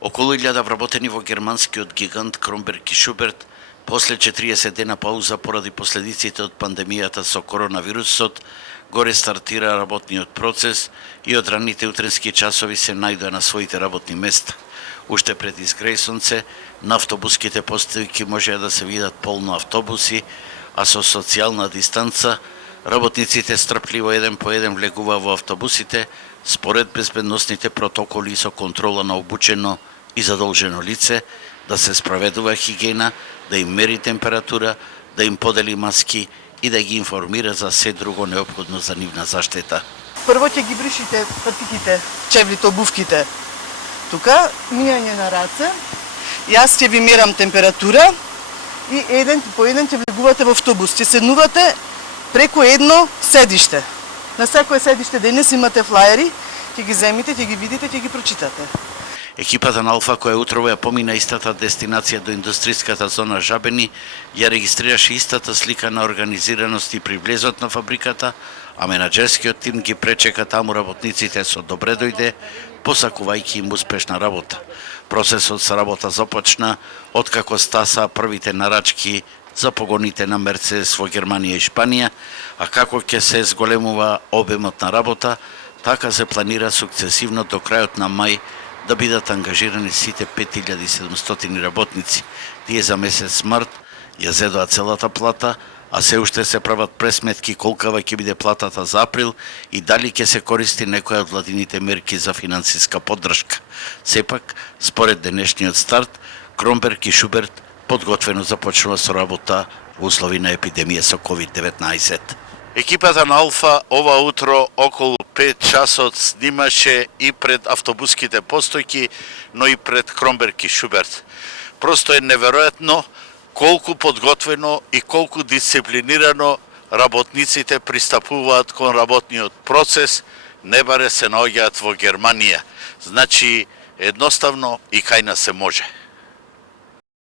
Околу 1000 вработени во германскиот гигант Кромберг и Шуберт после 40 дена пауза поради последиците од пандемијата со коронавирусот, горе стартира работниот процес и од раните утренски часови се најдоа на своите работни места. Уште пред изгреј сонце, на автобуските постојки можеа да се видат полно автобуси, а со социјална дистанца, работниците стрпливо еден по еден влегуваа во автобусите, според безбедносните протоколи со контрола на обучено и задолжено лице, да се спроведува хигиена, да им мери температура, да им подели маски и да ги информира за се друго неопходно за нивна заштита. Прво ќе ги бришите патиките, чевлите, обувките. Тука, мијање на раце, јас ќе ви мерам температура и еден по еден ќе влегувате во автобус. Ќе седнувате преку едно седиште. На секое седиште денес имате флаери, ќе ги земите, ќе ги видите, ќе ги прочитате. Екипата на Алфа, која утрово ја помина истата дестинација до индустријската зона Жабени, ја регистрираше истата слика на организираност и при влезот на фабриката, а менаџерскиот тим ги пречека таму работниците со добре дојде, посакувајќи им успешна работа. Процесот со работа започна откако стаса првите нарачки за погоните на Мерцедес во Германија и Шпанија, а како ќе се зголемува обемот на работа, така се планира сукцесивно до крајот на мај да бидат ангажирани сите 5700 работници. Тие за месец март ја зедоа целата плата, а се уште се прават пресметки колкава ќе биде платата за април и дали ќе се користи некоја од владините мерки за финансиска поддршка. Сепак, според денешниот старт, Кромберг и Шуберт подготвено започнува со работа во услови на епидемија со COVID-19. Екипата на Алфа ова утро околу 5 часот снимаше и пред автобуските постојки, но и пред Кромберг и Шуберт. Просто е неверојатно колку подготвено и колку дисциплинирано работниците пристапуваат кон работниот процес, не баре се наоѓаат во Германија. Значи, едноставно и кај нас се може.